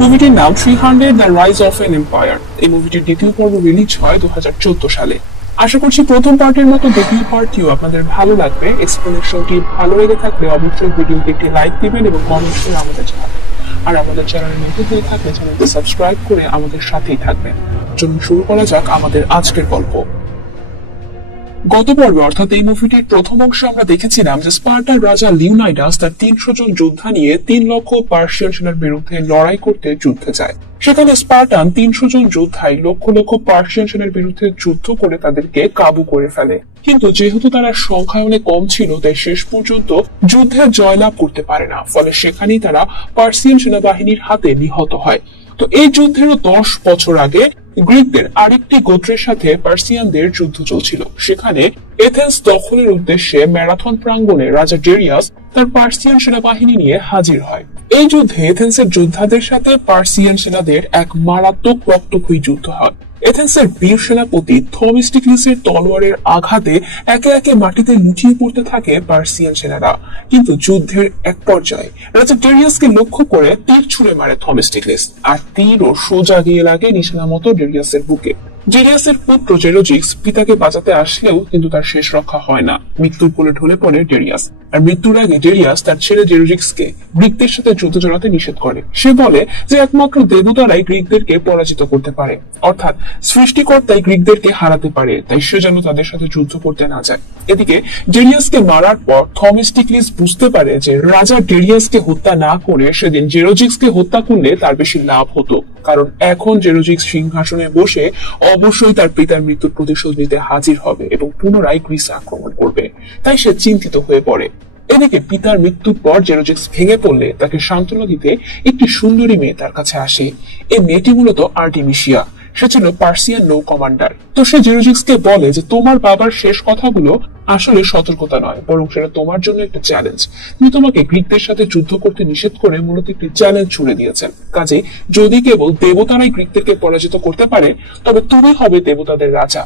মুভিটির নাম 300 the rise of N empire. এই মুভিটির দ্বিতীয় পর্ব রিলিজ হয় 2014 সালে। আশা করছি প্রথম পার্টের মতো দ্বিতীয় পার্টটিও আপনাদের ভালো লাগবে। এক্সপ্লেনেশনটি ভালো লেগে থাকলে অবশ্যই ভিডিওটি একটি লাইক দিবেন এবং কমেন্ট করে আমাদের জানাবেন। আর আমাদের চ্যানেলে নতুন হয়ে থাকলে চ্যানেলটি সাবস্ক্রাইব করে আমাদের সাথেই থাকবেন। চলুন শুরু করা যাক আমাদের আজকের গল্প। গত পর্বে অর্থাৎ এই মুভিটির প্রথম অংশে আমরা দেখেছিলাম যে স্পার্টার রাজা লিওনাইডাস তার 300 জন যোদ্ধা নিয়ে 3 লক্ষ পার্সিয়ান সেনার বিরুদ্ধে লড়াই করতে যুদ্ধে যায়। সেখানে স্পার্টান 300 জন যোদ্ধাই লক্ষ লক্ষ পার্সিয়ান সেনার বিরুদ্ধে যুদ্ধ করে তাদেরকে কাবু করে ফেলে। কিন্তু যেহেতু তারা সংখ্যায় অনেক কম ছিল, তাই শেষ পর্যন্ত যুদ্ধে জয়লাভ করতে পারে না। ফলে সেখানেই তারা পার্সিয়ান সেনাবাহিনীর হাতে নিহত হয়। তো এই যুদ্ধেরও 10 বছর আগে গ্রিকদের আরেকটি গোত্রের সাথে পার্সিয়ানদের যুদ্ধ চলছিল। সেখানে এথেন্স দখলের উদ্দেশ্যে ম্যারাথন প্রাঙ্গণে রাজা ডেরিয়াস তার পার্সিয়ান সেনাবাহিনী নিয়ে হাজির হয়। এই যুদ্ধে এথেন্সের যোদ্ধাদের সাথে পার্সিয়ান সেনাদের এক মারাত্মক রক্তক্ষয়ী যুদ্ধ হয়। এথেন্সের বীর সেনাপতি থমিস্টিক্লিসের তলোয়ারের আঘাতে একে একে মাটিতে লুটিয়ে পড়তে থাকে পার্সিয়ান সেনারা। কিন্তু যুদ্ধের এক পর্যায়ে রাজা ডেরিয়াসকে লক্ষ্য করে তীর ছুড়ে মারে থমিস্টিক্লিস, আর তীরও সোজা গিয়ে লাগে নিশানা মতো ডেরিয়াসের বুকে। ডেরিয়াসের পুত্র জেরোজিক্স পিতাকে বাঁচাতে আসলেও কিন্তু তার শেষ রক্ষা হয় না। মৃত্যুর কোলে ঢলে পড়ে ডেরিয়াস। আর মৃত্যুর আগে ডেরিয়াস তার ছেলে জেরোজিক্সকে গ্রিকদের সাথে যুদ্ধ জড়াতে নিষেধ করে। সে বলে যে একমাত্র দেবতারাই গ্রিকদেরকে পরাজিত করতে পারে, অর্থাৎ সৃষ্টিকর্তাই গ্রিকদেরকে হারাতে পারে, তাই সে যেন তাদের সাথে যুদ্ধ করতে না যায়। এদিকে ডেরিয়াসকে মারার পর থমিস্টিক্লিস বুঝতে পারে যে রাজা ডেরিয়াসকে হত্যা না করে সেদিন জেরোজিক্সকে হত্যা করলে তার বেশি লাভ হতো, কারণ এখন জেরোজিক্স সিংহাসনে বসে অবশ্যই তার পিতার মৃত্যুর প্রতিশোধ নিতে হাজির হবে এবং পুনরায় গ্রিস আক্রমণ করবে। তাই সে চিন্তিত হয়ে পড়ে। এদিকে পিতার মৃত্যুর পর জেরোজিক্স ভেঙে পড়লে তাকে সান্ত্বনা দিতে একটি সুন্দরী মেয়ে তার কাছে আসে। এই মেয়েটি মূলত আর্টেমিসিয়া। সে ছিল পার্সিয়ান নৌ কমান্ডার। তো সে জেরোজিক্সকে বলে যে তোমার বাবার শেষ কথাগুলো আসলে সতর্কতা নয়, বরং সেটা তোমার জন্য একটা চ্যালেঞ্জ। তিনি তোমাকে গ্রিকদের সাথে যুদ্ধ করতে নিষেধ করে মূলত একটি চ্যালেঞ্জ ছুড়ে দিয়েছেন। কাজে যদি কেবল দেবতারাই গ্রিকদেরকে পরাজিত করতে পারে, তবে তুমি হবে দেবতাদের রাজা।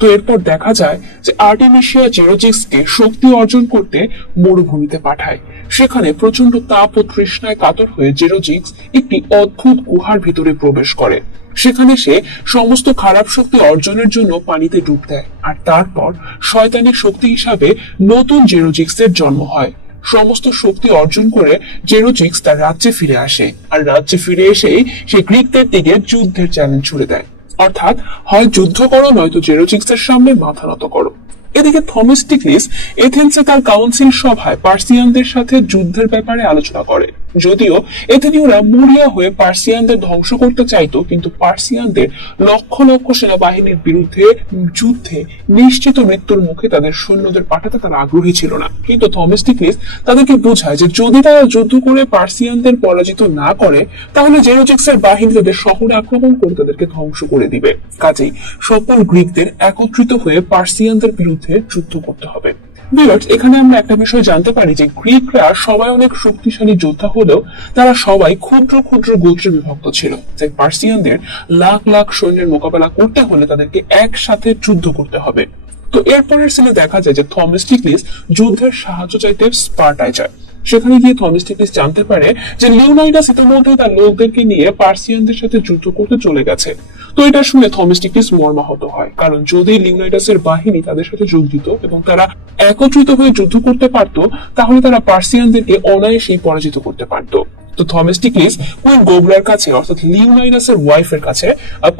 তো এরপর দেখা যায় যে আর্টেমিসিয়া জেরোজিক্সকে শক্তি অর্জন করতে মরুভূমিতে পাঠায়। সেখানে প্রচন্ড তাপ ও তৃষ্ণায় কাতর হয়ে জেরোজিক্স একটি অদ্ভুত গুহার ভিতরে প্রবেশ করে। সেখানে সে সমস্ত খারাপ শক্তি অর্জনের জন্য পানিতে ডুব দেয়, আর তারপর শয়তানের শক্তি হিসাবে নতুন জেরোজিক্সের জন্ম হয়। সমস্ত শক্তি অর্জন করে জেরোজিক্স তার রাজ্যে ফিরে আসে, আর রাজ্যে ফিরে এসেই সে গ্রিকদের দিকে যুদ্ধের চ্যালেঞ্জ ছুড়ে দেয়, অর্থাৎ হয় যুদ্ধ করো নয়তো জেরোজিক্সের সামনে মাথা নত করো। এদিকে থমিস্টিক্লিস এথেন্সে তার কাউন্সিল সভায় পার্সিয়ানদের সাথে যুদ্ধের ব্যাপারে আলোচনা করে। যদিও এথেনীয়রা মরিয়া হয়ে পার্সিয়ানদের ধ্বংস করতে চাইতো, কিন্তু পার্সিয়ানদের লক্ষ লক্ষ সেনাবাহিনীর বিরুদ্ধে যুদ্ধে নিশ্চিত মৃত্যুর মুখে তাদের সৈন্যদের পাঠাতে তারা আগ্রহী ছিল না। কিন্তু থমিস্টিক্লিস তাদেরকে বোঝায় যে যদি তারা যুদ্ধ করে পার্সিয়ানদের পরাজিত না করে, তাহলে জেরোজিক্সের বাহিনী তাদের শহরে আক্রমণ করে তাদেরকে ধ্বংস করে দিবে। কাজেই সকল গ্রিকদের একত্রিত হয়ে পার্সিয়ানদের বিরুদ্ধে যুদ্ধ করতে হবে। ভিউয়ার্স, এখানে আমরা একটা বিষয় জানতে পারি যে গ্রিকরা সবাই অনেক শক্তিশালী যোদ্ধা হলেও তারা সবাই ক্ষুদ্র ক্ষুদ্র গোত্রে বিভক্ত ছিল। তাই পার্সিয়ানদের লাখ লাখ সৈন্যের মোকাবেলা করতে হলে তাদেরকে একসাথে যুদ্ধ করতে হবে। তো এরপরের সিনে দেখা যায় যে থমিস্টিক্লিস যুদ্ধের সাহায্য চাইতে স্পার্টায় যায়। সেখানে গিয়ে থমিস্টিক্লিস জানতে পারে যে লিওনাইডাস ইতিমধ্যে তার লোকদেরকে নিয়ে পার্সিয়ানদের সাথে যুদ্ধ করতে চলে গেছে। তো এটা শুনে থমিস্টিক্লিস মর্মাহত হয়, কারণ যদি লিওনাইডাসের বাহিনী তাদের সাথে যোগ দিত এবং তারা একত্রিত হয়ে যুদ্ধ করতে পারত, তাহলে তারা পার্সিয়ানদেরকে অনায়াসেই পরাজিত করতে পারত। তো থমিস্টিক্লিস কুইন গোগরার কাছে অর্থাৎ লিওনাইডাসের ওয়াইফের কাছে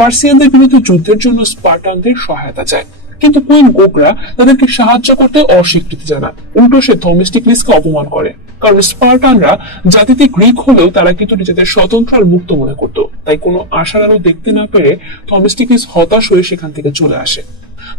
পার্সিয়ানদের বিরুদ্ধে যুদ্ধের জন্য স্পার্টানদের সহায়তা চায়। কিন্তু কুইন গোগরা তাদেরকে সাহায্য করতে অস্বীকৃতি জানায়। উল্টো সে থমিস্টিক্লিসকে অপমান করে, কারণ স্পার্টানরা জাতিতে গ্রিক হলেও তারা কিন্তু নিজেদের স্বতন্ত্র আর মুক্ত মনে করত। তাই কোনো আশার আলো দেখতে না পেরে থমিস্টিক্লিস হতাশ হয়ে সেখান থেকে চলে আসে।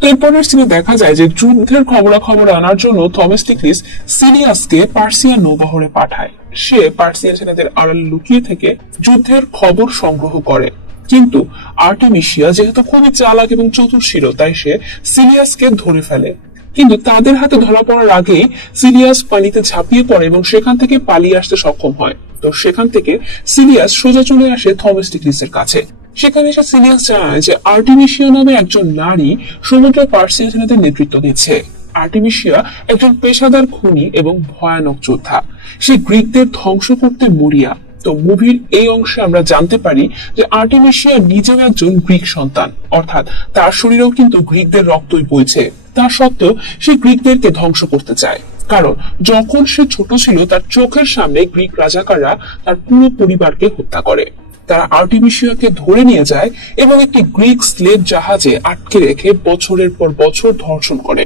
তো এরপরের সিনে দেখা যায় যে যুদ্ধের খবরাখবর আনার জন্য থমিস্টিক্লিস সিলিয়াসকে পার্সিয়ান নৌবহরে পাঠায়। সে পার্সিয়ান সেনাদের আড়ালে লুকিয়ে থেকে যুদ্ধের খবর সংগ্রহ করে। কিন্তু আর্টেমিসিয়া যেহেতু খুবই চালাক এবং চতুর ছিল, তাই সে সিলিয়াসকে ধরে ফেলে। কিন্তু তাদের হাতে ধরা পড়ার আগেই সিলিয়াস পানিতে ঝাঁপিয়ে পড়ে এবং সেখান থেকে পালিয়ে আসতে সক্ষম হয়। তো সেখান থেকে সিলিয়াস সোজা চলে আসে থমিস্টিক্লিসের কাছে। সেখানে এসে সিলিয়াস জানায় যে আর্টেমিসিয়া নামে একজন নারী সমুদ্র পার্সিয়ান সেনাদের নেতৃত্ব দিচ্ছে। আর্টেমিসিয়া একজন পেশাদার খুনি এবং ভয়ানক যোদ্ধা। সে গ্রিকদের ধ্বংস করতে মরিয়া। তো মুভির এই অংশে আমরা জানতে পারি যে আর্টেমিসিয়া নিজেও একজন গ্রিক সন্তান, অর্থাৎ তার শরীরেও কিন্তু গ্রিকদের রক্তই বইছে। তা সত্ত্বেও সে গ্রিকদেরকে ধ্বংস করতে চায়, কারণ যখন সে ছোট ছিল তার চোখের সামনে গ্রিক রাজাকাররা তার পুরো পরিবারকে হত্যা করে। তারা আর্টেমিসিয়াকে ধরে নিয়ে যায় এবং একটি গ্রিক স্লেভ জাহাজে আটকে রেখে বছরের পর বছর ধর্ষণ করে,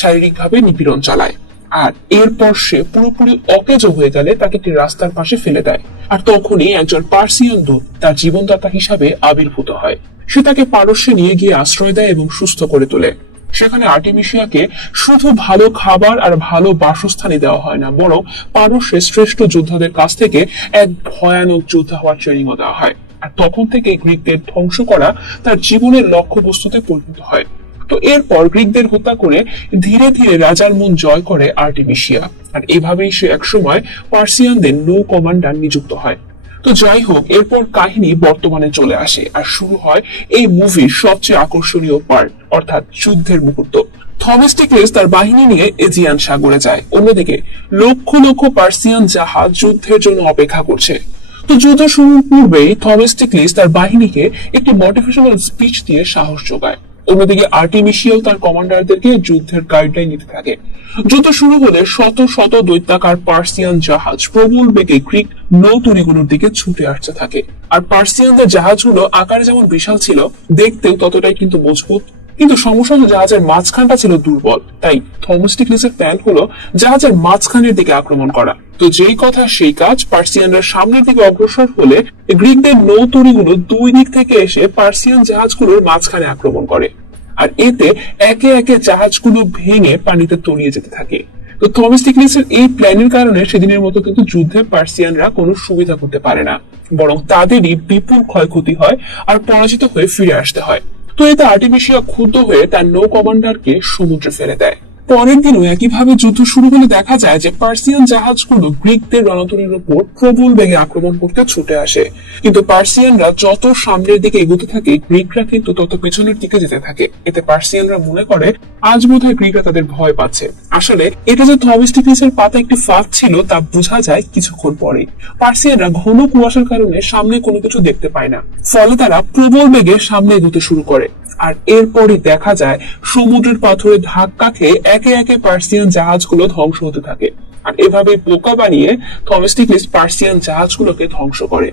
শারীরিকভাবে নিপীড়ন চালায়। আর এরপর সে পুরোপুরি অকেজো হয়ে গেলে তাকে একটি রাস্তার পাশে ফেলে দেয়। আর তখনই একজন পার্সিয়ান দূত তার জীবনদাতা হিসাবে আবির্ভূত হয়। সে তাকে পারস্যে নিয়ে গিয়ে আশ্রয় দেয় এবং সুস্থ করে তোলে। সেখানে আর্টেমিসিয়াকে শুধু ভালো খাবার আর ভালো বাসস্থানই দেওয়া হয় না, বরং পারস্যের শ্রেষ্ঠ যোদ্ধাদের কাছ থেকে এক ভয়ানক যোদ্ধা হওয়ার ট্রেনিংও দেওয়া হয়। আর তখন থেকে গ্রিকদের ধ্বংস করা তার জীবনের লক্ষ্যবস্তুতে পরিণত হয়। তো এরপর গ্রিকদের হত্যা করে ধীরে ধীরে রাজার মন জয় করে আর্টেমিসিয়া। আর এভাবেই সে একসময় পার্সিয়ানদের নৌ কমান্ডার নিযুক্ত হয়। তো যাই হোক, এরপর কাহিনী বর্তমানে চলে আসে আর শুরু হয় এই মুভির সবচেয়ে আকর্ষণীয় পার্ট, অর্থাৎ যুদ্ধের মুহূর্ত। থমিস্টিক্লেস তার বাহিনী নিয়ে এজিয়ান সাগরে যায়। অন্যদিকে লক্ষ লক্ষ পার্সিয়ান জাহাজ যুদ্ধের জন্য অপেক্ষা করছে। তো যুদ্ধ শুরুর পূর্বেই থমিস্টিক্লেস তার বাহিনীকে একটি মোটিভেশনাল স্পিচ দিয়ে সাহস যোগায়। অন্যদিকে আর্টেমিসিয়াও তার কমান্ডারদেরকে যুদ্ধের গাইডলাইন দিতে থাকে। যুদ্ধ শুরু হলে শত শত দৈত্যাকার পার্সিয়ান জাহাজ প্রবল বেগে গ্রিক নৌতরীগুলোর দিকে ছুটে আসতে থাকে। আর পার্সিয়ানদের জাহাজগুলো আকারে যেমন বিশাল ছিল, দেখতেও ততটাই কিন্তু মজবুত। কিন্তু সমস্যা হলো জাহাজের মাঝখানটা ছিল দুর্বল। তাই থমিস্টিক্লেসের প্ল্যান হলো জাহাজের মাঝখানের দিকে আক্রমণ করা। তো যেই কথা সেই কাজ, পার্সিয়ানরা সামনের দিকে অগ্রসর হলে গ্রিকদের নৌতরীগুলো দুই দিক থেকে এসে পার্সিয়ান জাহাজগুলোর মাঝখানে আক্রমণ করে। আর এতে একে একে জাহাজগুলো ভেঙে পানিতে তলিয়ে যেতে থাকে। তো থমিস্টিক্লেসের এই প্ল্যানের কারণে সেদিনের মতো কিন্তু যুদ্ধে পার্সিয়ানরা কোনো সুবিধা করতে পারে না, বরং তাদেরই বিপুল ক্ষয়ক্ষতি হয় আর পরাজিত হয়ে ফিরে আসতে হয়। তো এতে আর্টেমিসিয়া ক্ষুব্ধ হয়ে তার নৌ কমান্ডারকে সমুদ্রে ফেলে দেয়। পরের দিনও একইভাবে যুদ্ধ শুরু হলে দেখা যায় যে পার্সিয়ান জাহাজগুলো গ্রিকদের রণতরীর উপর প্রবল বেগে আক্রমণ করতে ছুটে আসে। কিন্তু পার্সিয়ানরা যত সামনের দিকে এগোতে থাকে, গ্রিকরা কিন্তু তত পেছনের দিকে যেতে থাকে। এতে পার্সিয়ানরা মনে করে আজ বোধহয় গ্রিকরা তাদের ভয় পাচ্ছে। আসলে এটা যে থমিস্টিক্লেসের পাতা একটি ফাঁদ ছিল তা বোঝা যায় কিছুক্ষণ পরে। পার্সিয়ানরা ঘন কুয়াশার কারণে সামনে কোনো কিছু দেখতে পায় না, ফলে তারা প্রবল বেগে সামনে এগোতে শুরু করে। আর এরপরই দেখা যায় সমুদ্রের পাথরে ধাক্কা খেয়ে একে একে পার্সিয়ান জাহাজগুলো ধ্বংস হতে থাকে। আর এভাবে বোকা বানিয়ে থমিস্টিক্লেস পার্সিয়ান জাহাজগুলোকে ধ্বংস করে।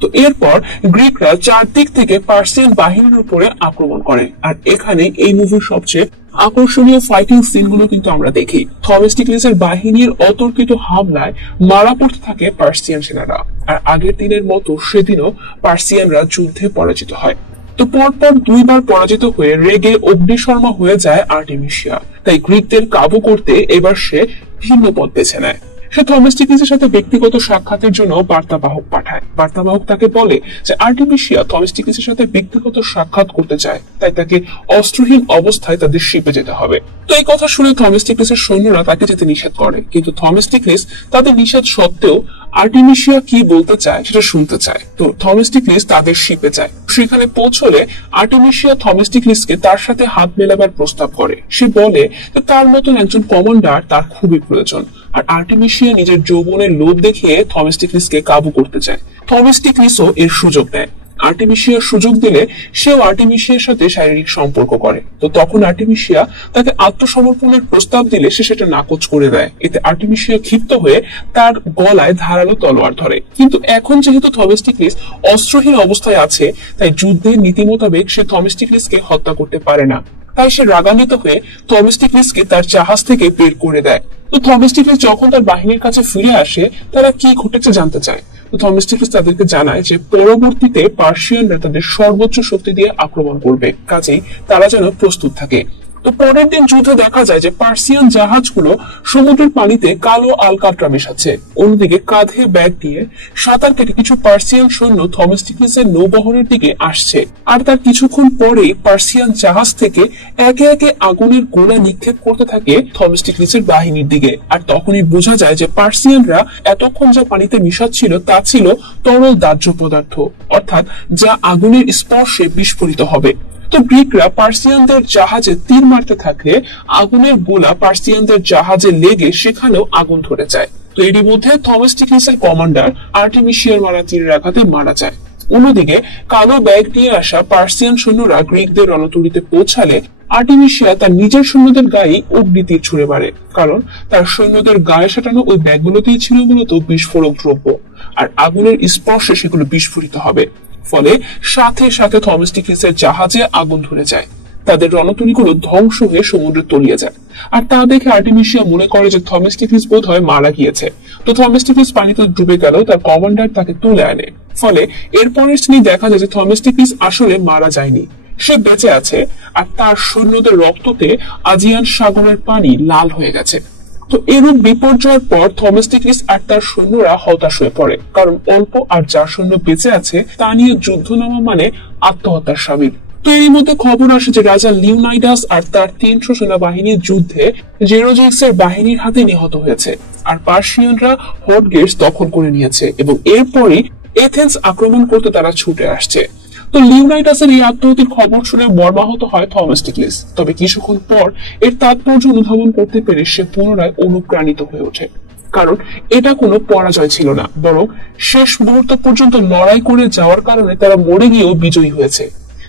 তো এরপর গ্রিকরা চারদিক থেকে পার্সিয়ান বাহিনীর উপরে আক্রমণ করে। আর এখানে এই মুভির সবচেয়ে আকর্ষণীয় ফাইটিং সিনগুলো কিন্তু আমরা দেখি। থমিস্টিক্লেসের বাহিনীর অতর্কিত হামলায় মারা পড়তে থাকে পার্সিয়ান সেনারা। আর আগের দিনের মতো সেদিনও পার্সিয়ানরা যুদ্ধে পরাজিত হয়। তো পরপর দুইবার পরাজিত হয়ে রেগে অগ্নিশর্মা হয়ে যায় আর্টেমিসিয়া। তাই গ্রিকদের কাবু করতে এবার সে ভিন্ন পথ বেছে নেয়। সে থমিস্টিক্লেসের সাথে ব্যক্তিগত সাক্ষাতের জন্য বার্তাবাহক পাঠায়। বার্তাবাহক তাকে বলে যে আর্টেমিসিয়া থমিস্টিক্লেসের সাথে ব্যক্তিগত সাক্ষাৎ করতে চায়, তাই তাকে অস্ত্রহীন অবস্থায় তাদের শিপে যেতে হবে। তো এই কথা শুনে থমিস্টিক্লেসের সৈন্যরা তাকে যেতে নিষেধ করে। কিন্তু থমিস্টিক্লেস তাদের নিষেধ সত্ত্বেও আর্টেমিসিয়া কি বলতে চায় সেটা শুনতে চায়। তো থমিস্টিক্লেস তাদের শিপে যায়। সেখানে পৌঁছলে আর্টেমিসিয়া থমিস্টিক্লেসকে তার সাথে হাত মেলাবার প্রস্তাব করে। সে বলে যে তার মতন একজন কমান্ডার তার খুবই প্রয়োজন। আর আর্টেমিসিয়া নিজের যৌবনের লোভ দেখিয়ে থমিস্টিক্লেসকে কাবু করতে চায়। থমিস্টিক্লেসও এর সুযোগ নেয়। আর্টেমিসিয়ার সুযোগ দিলে সেও আর্টেমিসিয়ার সাথে শারীরিক সম্পর্ক করে। তো তখন আর্টেমিসিয়া তাকে আত্মসমর্পণের প্রস্তাব দিলে সে সেটা নাকচ করে দেয়। এতে আর্টেমিসিয়া ক্ষিপ্ত হয়ে তার গলায় ধারালো তলোয়ার ধরে। কিন্তু এখন যেহেতু থমিস্টিক্লেস অস্ত্রহীন অবস্থায় আছে, তাই যুদ্ধের নীতি মোতাবেক সে থমিস্টিক্লেসকে হত্যা করতে পারে না। তাই সে রাগান্বিত হয়ে থমিস্টিক্লেসকে তার জাহাজ থেকে বের করে দেয়। তো থমিস্টিক্লেস যখন তার বাহিনীর কাছে ফিরে আসে, তারা কি ঘটেছে জানতে চায়। তো থমিস্টিক্লেস তাদেরকে জানায় যে পরবর্তীতে পার্সিয়ানরা তাদের সর্বোচ্চ শক্তি দিয়ে আক্রমণ করবে, কাজেই তারা যেন প্রস্তুত থাকে। তো পরের দিন যুদ্ধে দেখা যায় যে পার্সিয়ান জাহাজগুলো সমুদ্রের পানিতে কালো আলকাট্রা মেশাচ্ছে। অন্যদিকে কাঁধে ব্যাগ দিয়ে সাঁতার কেটে কিছু পার্সিয়ান সৈন্য থমিস্টিক্লেসের নৌবহরের দিকে আসছে। আর তার কিছুক্ষণ পরে পার্সিয়ান জাহাজ থেকে একে একে আগুনের গোলা নিক্ষেপ করতে থাকে থমিস্টিক্লেসের বাহিনীর দিকে। আর তখনই বোঝা যায় যে পার্সিয়ানরা এতক্ষণ যা পানিতে মিশাচ্ছিল তা ছিল তরল দাহ্য পদার্থ, অর্থাৎ যা আগুনের স্পর্শে বিস্ফোরিত হবে। তো গ্রিকরা পার্সিয়ানদের জাহাজে তীর মারতে থাকলে আগুনের গোলা পার্সিয়ানদের জাহাজে লেগে সেখানেও আগুন ধরে যায়। তো এরই মধ্যে থমেস্টিক্লিসের কমান্ডার আর্টেমিসিয়ার মারা তীরের আঘাতে মারা যায়। অন্যদিকে কালো ব্যাগ নিয়ে আসা পার্সিয়ান সৈন্যরা গ্রিকদের রণতরীতে পৌঁছালে আর্টেমিসিয়া তার নিজের সৈন্যদের গায়ে অগ্নিতীর ছুড়ে মারে, কারণ তার সৈন্যদের গায়ে সাটানো ওই ব্যাগগুলোতেই ছিল মূলত বিস্ফোরক দ্রব্য, আর আগুনের স্পর্শে সেগুলো বিস্ফোরিত হবে। ফলে সাথে সাথে থমেস্টিক্লিসের জাহাজে আগুন ধরে যায়, তাদের রণতরীগুলো ধ্বংস হয়ে সমুদ্রে তলিয়ে যায়। আর তা দেখে আর্টেমিসিয়া মনে করে যে থমেস্টিক্লিস বোধ হয় মারা গিয়েছে। তো থমেস্টিক্লিস পানিতে ডুবে গেল, তার কমান্ডার তাকে তুলে আনে। ফলে এরপরের সিনে দেখা যায় যে থমেস্টিক্লিস আসলে মারা যায়নি, সে বেঁচে আছে, আর তার সৈন্যদের রক্ততে আজিয়ান সাগরের পানি লাল হয়ে গেছে। তো এরূপ বিপর্যয়ের পর থমেস্টিক্লিস আর তার সৈন্যরা হতাশ হয়ে পড়ে, কারণ অল্প আর যার সৈন্য বেঁচে আছে তা নিয়ে যুদ্ধ নামা মানে আত্মহত্যার সামিল। তো এর মধ্যে খবর আসে যে রাজা লিওনাইডাস আর তার 300 সেনাবাহিনীর যুদ্ধে জেরোজিক্সের বাহিনীর হাতে নিহত হয়েছে, আর পার্সিয়ানরা হোর্ট গেটস দখল করে নিয়েছে, এবং এরপরই এথেন্স আক্রমণ করতে তারা ছুটে আসছে। তো লিওনাইডাসের এই আত্মহত্যের খবর শুনে মর্মাহত হয় থমেস্টিক্লিস, তবে কিছুক্ষণ পর এর তাৎপর্য অনুধাবন করতে পেরে সে পুনরায় অনুপ্রাণিত হয়ে ওঠে, কারণ এটা কোনো পরাজয় ছিল না, বরং শেষ মুহূর্ত পর্যন্ত লড়াই করে যাওয়ার কারণে তারা মরে গিয়েও বিজয়ী হয়েছে।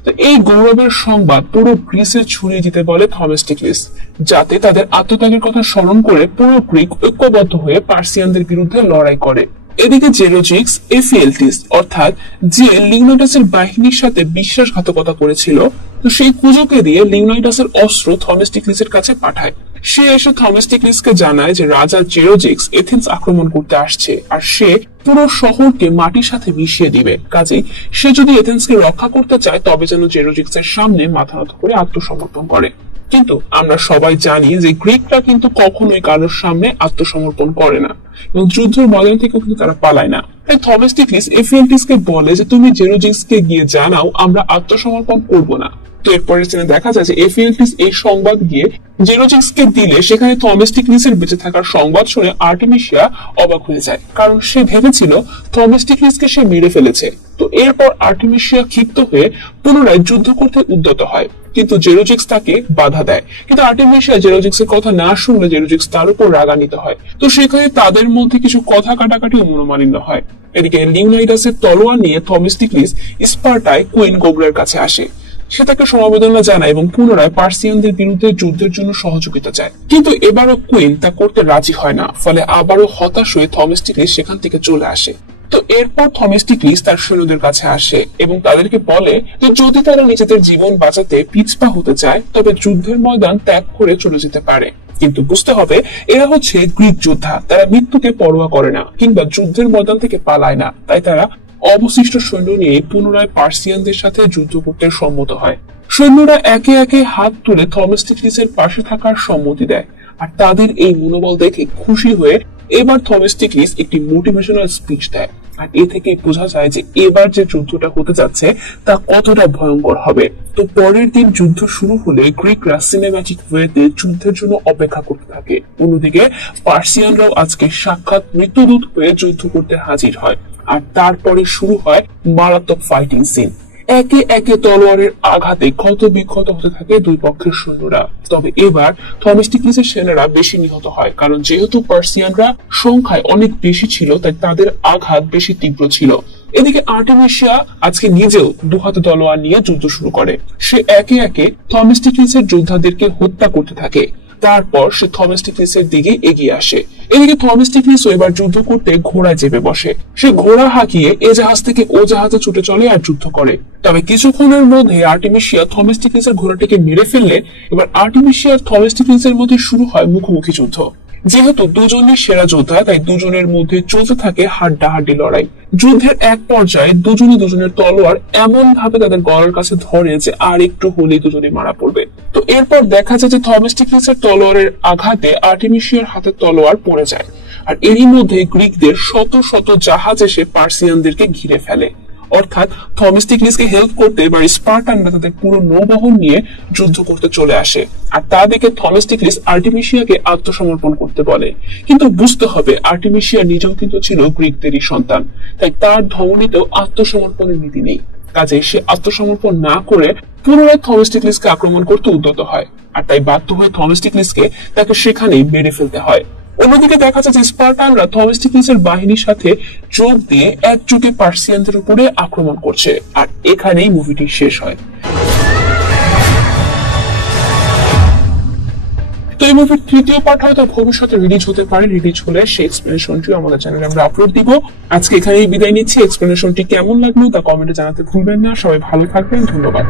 তো এই গৌরবের সংবাদ পুরো গ্রিসে ছড়িয়ে দিতে বলে থমেস্টিক্লিস, যাতে তাদের আত্মত্যাগের কথা স্মরণ করে পুরো গ্রিক ঐক্যবদ্ধ হয়ে পার্সিয়ানদের বিরুদ্ধে লড়াই করে। এদিকে জেরোজিক্স এফিএলটিস অর্থাৎ যে লিওনাইডাসের বাহিনীর সাথে বিশ্বাসঘাতকতা করেছিল, তো সেই কুজোকে দিয়ে লিওনাইডাসের অস্ত্র থমেস্টিক্লিসের কাছে পাঠায়। সে এসে থমেস্টিক্লিসকে জানায় যে রাজা জেরোজিক্স এথেন্স আক্রমণ করতে আসছে, আর সে পুরো শহরকে মাটির সাথে মিশিয়ে দিবে। কাজেই সে যদি এথেন্সকে রক্ষা করতে চায় তবে যেন জেরোজিক্সের সামনে মাথা নত করে আত্মসমর্পণ করে। কিন্তু আমরা সবাই জানি যে গ্রিকরা কিন্তু কখনোই কারোর সামনে আত্মসমর্পণ করে না, এবং যুদ্ধের ময়দান থেকে কিন্তু তারা পালায় না। তাই থমেস্টিক্লিস এফিএলটিসকে বলে যে তুমি জেরোজিক্সকে গিয়ে জানাও আমরা আত্মসমর্পণ করব না। তো এরপরের সিনে দেখা যায় যে এফিএলটিস এই সংবাদ গিয়ে জেরোজিক্সকে দিলে সেখানে থমেস্টিক্লিসের বেঁচে থাকার সংবাদ শুনে আর্টেমিসিয়া অবাক হয়ে যায়, কারণ সে ভেবেছিল থমেস্টিক্লিসকে সে মেরে ফেলেছে। তো এরপর আর্টেমিসিয়া ক্ষিপ্ত হয়ে পুনরায় যুদ্ধ করতে উদ্যত হয়, কিন্তু জেরোজিক্স তাকে বাধা দেয়। কিন্তু আর্টেমিসিয়া জেরোজিক্সের কথা না শুনলে জেরোজিক্স তার উপর রাগান্বিত হয়। তো সেখানে তাদের মধ্যে কিছু কথা কাটাকাটি ও মনোমালিন্য হয়। এদিকে লিওনাইডাসের তলোয়ার নিয়ে থমেস্টিক্লিস স্পার্টায় কুইন গোগ্রার কাছে আসে। সে তাকে সমবেদনা জানায় এবং পুনরায় পার্সিয়ানদের বিরুদ্ধে যুদ্ধের জন্য সহযোগিতা চায়, কিন্তু এবারও কুইন তা করতে রাজি হয় না। ফলে আবারও হতাশ হয়ে থমেস্টিক্লিস সেখান থেকে চলে আসে। তো এরপর থমেস্টিক্লিস তার সৈন্যদের কাছে আসে এবং তাদেরকে বলে যে যদি তারা নিজেদের জীবন বাঁচাতে পিছপা হতে চায় তবে যুদ্ধের ময়দান ত্যাগ করে চলে যেতে পারে, কিন্তু বুঝতে হবে এরা হচ্ছে গ্রিক যোদ্ধা, তারা মৃত্যুকে পরোয়া করে না কিংবা যুদ্ধের ময়দান থেকে পালায় না। তাই তারা অবশিষ্ট সৈন্য নিয়ে পুনরায় পার্সিয়ানদের সাথে যুদ্ধ করতে সম্মত হয়। সৈন্যরা একে একে হাত তুলে থমেস্টিক্লিসের পাশে থাকার সম্মতি দেয়, আর তাদের এই মনোবল দেখে খুশি হয়ে এবার থমেস্টিক্লিস একটি মোটিভেশনাল স্পিচ দেয়। আর এ থেকে বোঝা যায় যে এবার যে যুদ্ধটা হতে যাচ্ছে তা কতটা ভয়ঙ্কর হবে। তো পরের দিন যুদ্ধ শুরু হলে গ্রিকরা সিনেম্যাটিক ওয়েতে যুদ্ধের জন্য অপেক্ষা করতে থাকে। অন্যদিকে পার্সিয়ানরাও আজকে সাক্ষাৎ মৃত্যুদূত হয়ে যুদ্ধ করতে হাজির হয়, আর তারপরে শুরু হয় মারাত্মক ফাইটিং সিন। একে একে তলোয়ারের আঘাতে ক্ষত বিক্ষত হতে থাকে দুই পক্ষের সৈন্যরা। তবে এবার থমেস্টিক্লিসের সেনারা বেশি নিহত হয়, কারণ যেহেতু পার্সিয়ানরা সংখ্যায় অনেক বেশি ছিল তাই তাদের আঘাত বেশি তীব্র ছিল। এদিকে আর্টেমিসিয়া আজকে নিজেও দুহাতে তলোয়ার নিয়ে যুদ্ধ শুরু করে। সে একে একে থমেস্টিক্লিসের যোদ্ধাদেরকে হত্যা করতে থাকে। তারপর সে থমেস্টিক্লিসের দিকে এগিয়ে আসে। এদিকে থমেস্টিক্লিসও এবার যুদ্ধ করতে ঘোড়ায় চেপে বসে। সে ঘোড়া হাঁকিয়ে এ জাহাজ থেকে ও জাহাজে ছুটে চলে আর যুদ্ধ করে। তবে কিছুক্ষণের মধ্যে আর্টেমিসিয়া থমেস্টিক্লিসের ঘোড়াটিকে মেরে ফেললে এবার আর্টেমিসিয়া আর থমেস্টিক্লিসের মধ্যে শুরু হয় মুখোমুখি যুদ্ধ। যেহেতু দুজনই সেরা যোদ্ধা তাই দুজনের মধ্যে চলতে থাকে হাড্ডাহাড্ডি লড়াই। যুদ্ধের এক পর্যায়ে দুজনই দুজনের তলোয়ার এমন ভাবে তাদের গলার কাছে ধরে যে আর একটু হলেই দুজনে মারা পড়বে। তো এরপর দেখা যায় যে থমেস্টিক্লিসের তলোয়ারের আঘাতে আর্টেমিসিয়ার হাতে তলোয়ার পড়ে যায়, আর এরই মধ্যে গ্রিকদের শত শত জাহাজ এসে পার্সিয়ানদেরকে ঘিরে ফেলে। অর্থাৎ থমেস্টিক্লিসকে হেল্প করতে এবার স্পার্টানরা তাদের পুরো নৌবহর নিয়ে যুদ্ধ করতে চলে আসে, আর তা দেখে থমেস্টিক্লিস আর্টেমিসিয়াকে আত্মসমর্পণ করতে বলে। কিন্তু বুঝতে হবে আর্টেমিসিয়া নিজেও কিন্তু ছিল গ্রিকদেরই সন্তান, তাই তার ধমনীতেও আত্মসমর্পণের নীতি নেই। কাজে সে আত্মসমর্পণ না করে পুনরায় থমেস্টিক্লিসকে আক্রমণ করতে উদ্যত হয়, আর তাই বাধ্য হয়ে থমেস্টিক্লিসকে তাকে সেখানেই মেরে ফেলতে হয়। অন্যদিকে দেখা যাচ্ছে যে স্পার্টানরা থমিস্টিকিসের বাহিনীর সাথে যোগ দিয়ে একযোগে পার্সিয়ানদের উপরে আক্রমণ করছে, আর এখানেই মুভিটি শেষ হয়। তো এই মুভির তৃতীয় পার্ট হয়তো ভবিষ্যতে রিলিজ হতে পারে। রিলিজ হলে সেই এক্সপ্লেনেশনটিও আমাদের চ্যানেলে আমরা আপলোড দিব। আজকে এখানেই বিদায় নিচ্ছি। এক্সপ্লেনেশনটি কেমন লাগলো তা কমেন্টে জানাতে ভুলবেন না। সবাই ভালো থাকবেন, ধন্যবাদ।